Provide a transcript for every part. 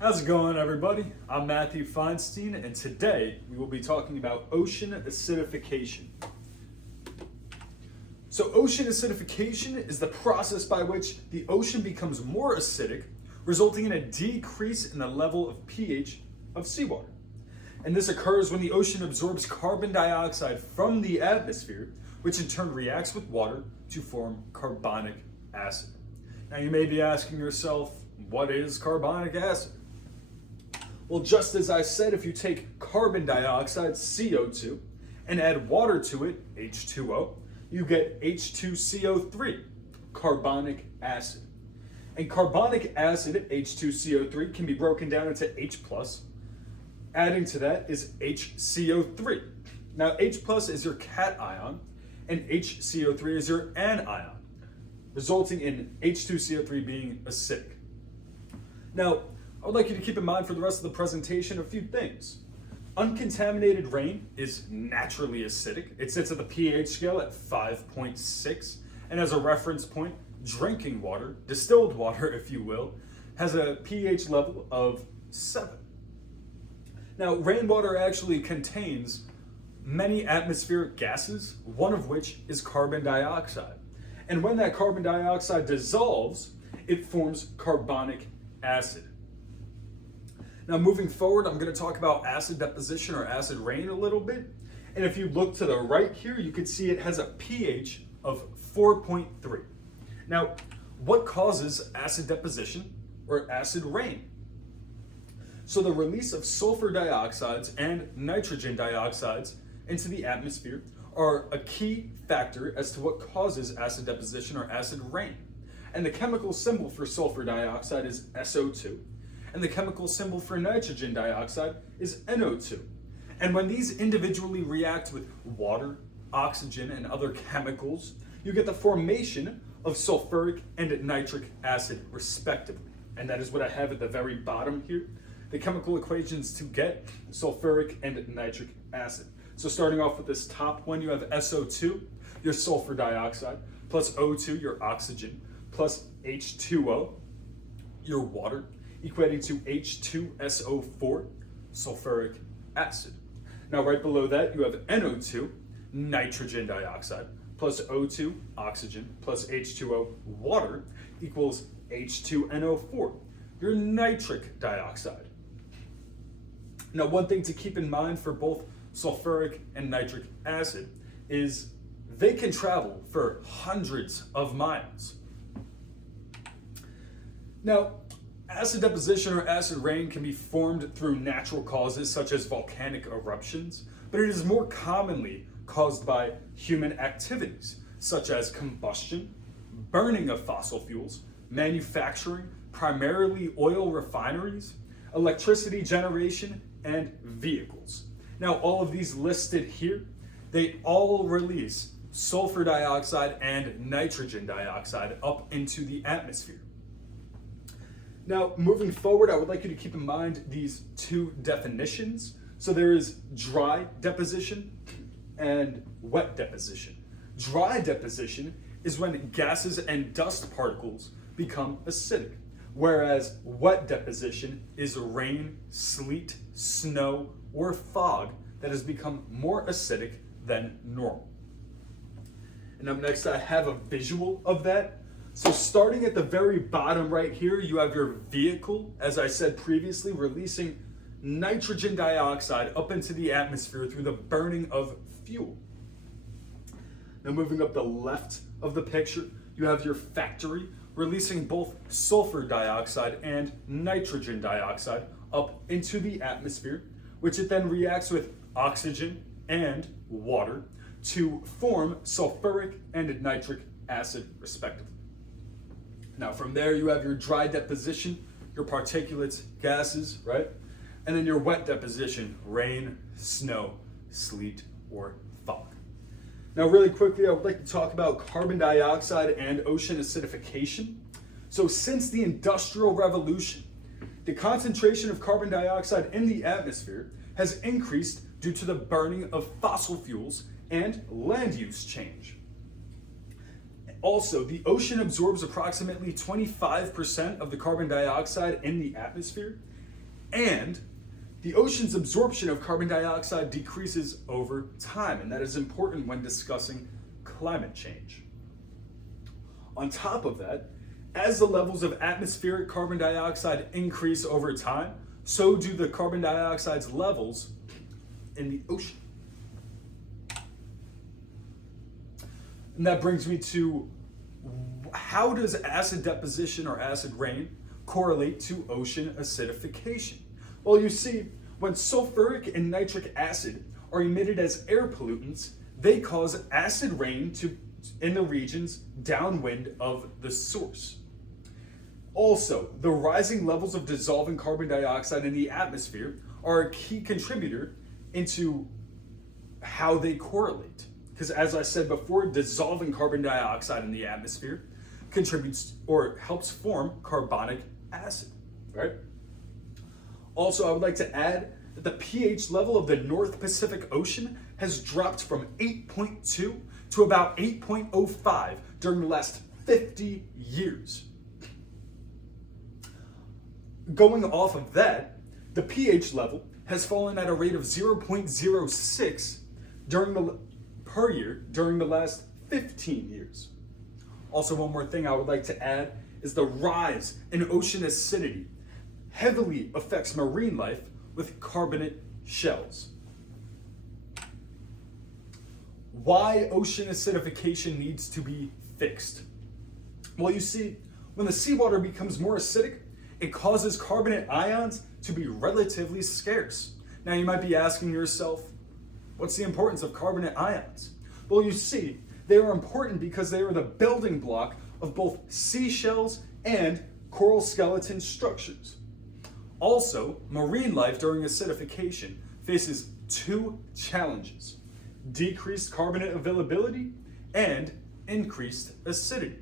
How's it going, everybody? I'm Matthew Feinstein, and today we will be talking about ocean acidification. So ocean acidification is the process by which the ocean becomes more acidic, resulting in a decrease in the level of pH of seawater. And this occurs when the ocean absorbs carbon dioxide from the atmosphere, which in turn reacts with water to form carbonic acid. Now you may be asking yourself, what is carbonic acid? Well, just as I said, if you take carbon dioxide, CO2, and add water to it, H2O, you get H2CO3, carbonic acid. And carbonic acid, H2CO3, can be broken down into H+. Adding to that is HCO3. Now, H+ is your cation, and HCO3 is your anion, resulting in H2CO3 being acidic. Now, I would like you to keep in mind for the rest of the presentation a few things. Uncontaminated rain is naturally acidic. It sits at the pH scale at 5.6, and as a reference point, drinking water, distilled water if you will, has a pH level of 7. Now, rainwater actually contains many atmospheric gases, one of which is carbon dioxide. And when that carbon dioxide dissolves, it forms carbonic acid. Now, moving forward, I'm going to talk about acid deposition or acid rain a little bit. And if you look to the right here, you can see it has a pH of 4.3. Now, what causes acid deposition or acid rain? So the release of sulfur dioxides and nitrogen dioxides into the atmosphere are a key factor as to what causes acid deposition or acid rain. And the chemical symbol for sulfur dioxide is SO2, and the chemical symbol for nitrogen dioxide is NO2. And when these individually react with water, oxygen, and other chemicals, you get the formation of sulfuric and nitric acid, respectively. And that is what I have at the very bottom here. The chemical equations to get sulfuric and nitric acid. So starting off with this top one, you have SO2, your sulfur dioxide, plus O2, your oxygen, plus H2O, your water, equating to H2SO4, sulfuric acid. Now right below that, you have NO2, nitrogen dioxide, plus O2, oxygen, plus H2O, water, equals H2NO4, your nitric dioxide. Now, one thing to keep in mind for both sulfuric and nitric acid is they can travel for hundreds of miles. Now, acid deposition or acid rain can be formed through natural causes such as volcanic eruptions, but it is more commonly caused by human activities such as combustion, burning of fossil fuels, manufacturing, primarily oil refineries, electricity generation, and vehicles. Now, all of these listed here, they all release sulfur dioxide and nitrogen dioxide up into the atmosphere. Now, moving forward, I would like you to keep in mind these two definitions. So there is dry deposition and wet deposition. Dry deposition is when gases and dust particles become acidic, whereas wet deposition is rain, sleet, snow, or fog that has become more acidic than normal. And up next, I have a visual of that. So starting at the very bottom right here, you have your vehicle, as I said previously, releasing nitrogen dioxide up into the atmosphere through the burning of fuel. Now moving up the left of the picture, you have your factory releasing both sulfur dioxide and nitrogen dioxide up into the atmosphere, which it then reacts with oxygen and water to form sulfuric and nitric acid, respectively. Now from there, you have your dry deposition, your particulates, gases, right? And then your wet deposition, rain, snow, sleet, or fog. Now really quickly, I would like to talk about carbon dioxide and ocean acidification. So since the Industrial Revolution, the concentration of carbon dioxide in the atmosphere has increased due to the burning of fossil fuels and land use change. Also, the ocean absorbs approximately 25% of the carbon dioxide in the atmosphere, And the ocean's absorption of carbon dioxide decreases over time, and that is important when discussing climate change. On top of that, as the levels of atmospheric carbon dioxide increase over time, so do the carbon dioxide's levels in the ocean. And that brings me to, how does acid deposition or acid rain correlate to ocean acidification? Well, you see, when sulfuric and nitric acid are emitted as air pollutants, they cause acid rain in the regions downwind of the source. Also, the rising levels of dissolving carbon dioxide in the atmosphere are a key contributor into how they correlate. Because as I said before, dissolving carbon dioxide in the atmosphere contributes or helps form carbonic acid, right? Also, I would like to add that the pH level of the North Pacific Ocean has dropped from 8.2 to about 8.05 during the last 50 years. Going off of that, the pH level has fallen at a rate of 0.06 per year during the last 15 years. Also, one more thing I would like to add is the rise in ocean acidity heavily affects marine life with carbonate shells. Why ocean acidification needs to be fixed? Well, you see, when the seawater becomes more acidic, it causes carbonate ions to be relatively scarce. Now you might be asking yourself, what's the importance of carbonate ions? Well, you see, they are important because they are the building block of both seashells and coral skeleton structures. Also, marine life during acidification faces two challenges: decreased carbonate availability and increased acidity.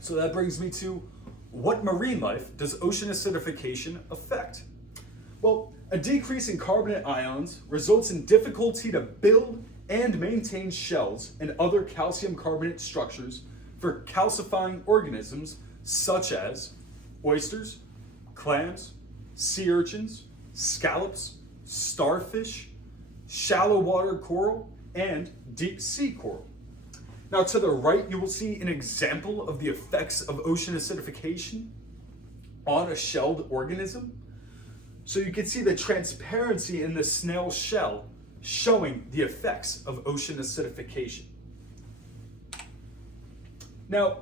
So that brings me to, what marine life does ocean acidification affect? Well, a decrease in carbonate ions results in difficulty to build and maintain shells and other calcium carbonate structures for calcifying organisms such as oysters, clams, sea urchins, scallops, starfish, shallow water coral, and deep sea coral. Now to the right, you will see an example of the effects of ocean acidification on a shelled organism. So you can see the transparency in the snail shell showing the effects of ocean acidification. Now,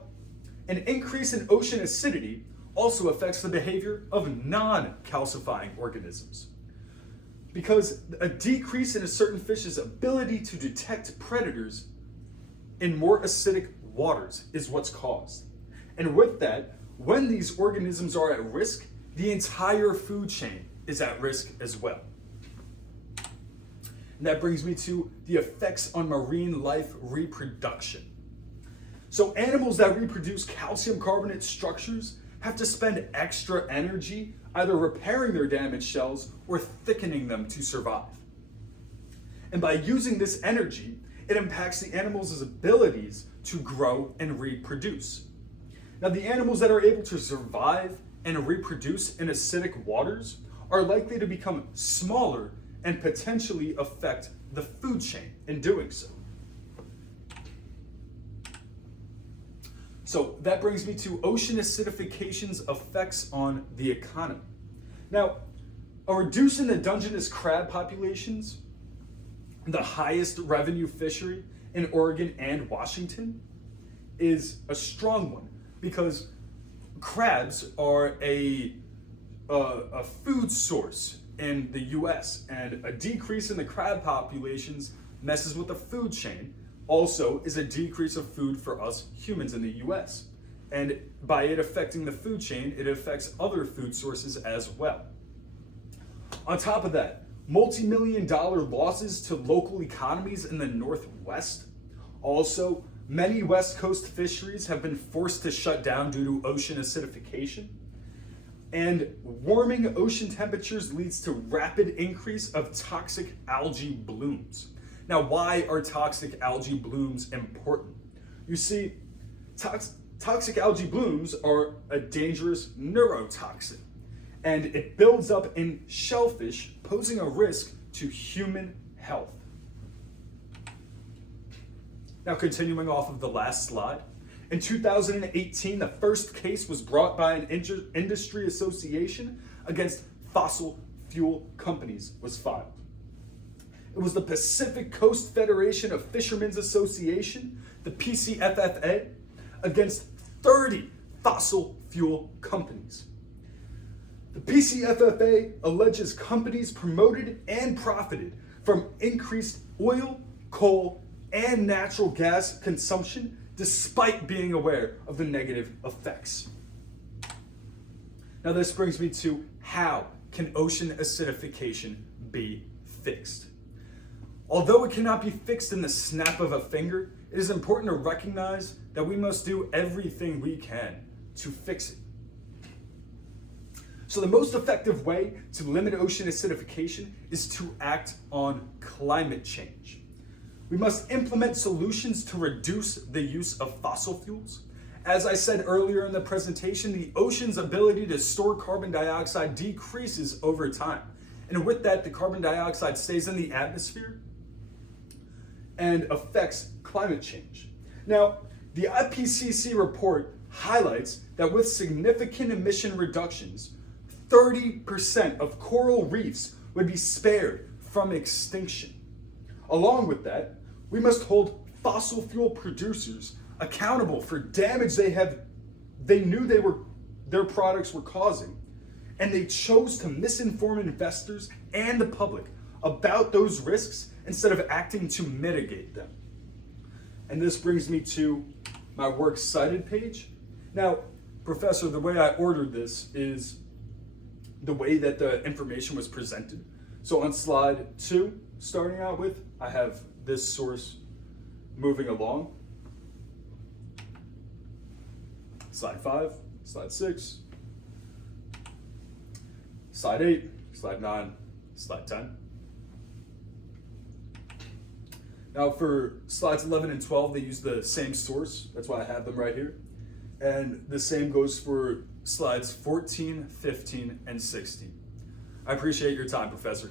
an increase in ocean acidity also affects the behavior of non-calcifying organisms, because a decrease in a certain fish's ability to detect predators in more acidic waters is what's caused. And with that, when these organisms are at risk, the entire food chain is at risk as well. And that brings me to the effects on marine life reproduction. So animals that reproduce calcium carbonate structures have to spend extra energy either repairing their damaged shells or thickening them to survive. And by using this energy, it impacts the animals' abilities to grow and reproduce. Now, the animals that are able to survive and reproduce in acidic waters are likely to become smaller and potentially affect the food chain in doing so. So that brings me to ocean acidification's effects on the economy. Now, a reduce in the Dungeness crab populations, the highest revenue fishery in Oregon and Washington, is a strong one because crabs are a food source in the US, and a decrease in the crab populations messes with the food chain. Also is a decrease of food for us humans in the US. And by it affecting the food chain, it affects other food sources as well. On top of that, multi-million-dollar losses to local economies in the Northwest. Also, many West Coast fisheries have been forced to shut down due to ocean acidification. And warming ocean temperatures leads to rapid increase of toxic algae blooms. Now, why are toxic algae blooms important? You see, toxic algae blooms are a dangerous neurotoxin, and it builds up in shellfish, posing a risk to human health. Now, continuing off of the last slide, in 2018, the first case was brought by an industry association against fossil fuel companies was filed. It was the Pacific Coast Federation of Fishermen's Association, the PCFFA, against 30 fossil fuel companies. The PCFFA alleges companies promoted and profited from increased oil, coal, and natural gas consumption despite being aware of the negative effects. Now, this brings me to how can ocean acidification be fixed? Although it cannot be fixed in the snap of a finger, it is important to recognize that we must do everything we can to fix it. So the most effective way to limit ocean acidification is to act on climate change. We must implement solutions to reduce the use of fossil fuels. As I said earlier in the presentation, the ocean's ability to store carbon dioxide decreases over time. And with that, the carbon dioxide stays in the atmosphere and affects climate change. Now, the IPCC report highlights that with significant emission reductions, 30% of coral reefs would be spared from extinction. Along with that, we must hold fossil fuel producers accountable for damage they knew their products were causing, and they chose to misinform investors and the public about those risks instead of acting to mitigate them. And this brings me to my works cited page. Now, Professor, the way I ordered this is the way that the information was presented. So on slide 2, starting out with, I have this source moving along. Slide 5, slide 6, slide 8, slide 9, slide 10. Now for slides 11 and 12, they use the same source. That's why I have them right here. And the same goes for slides 14, 15, and 16. I appreciate your time, Professor.